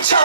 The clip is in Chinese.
求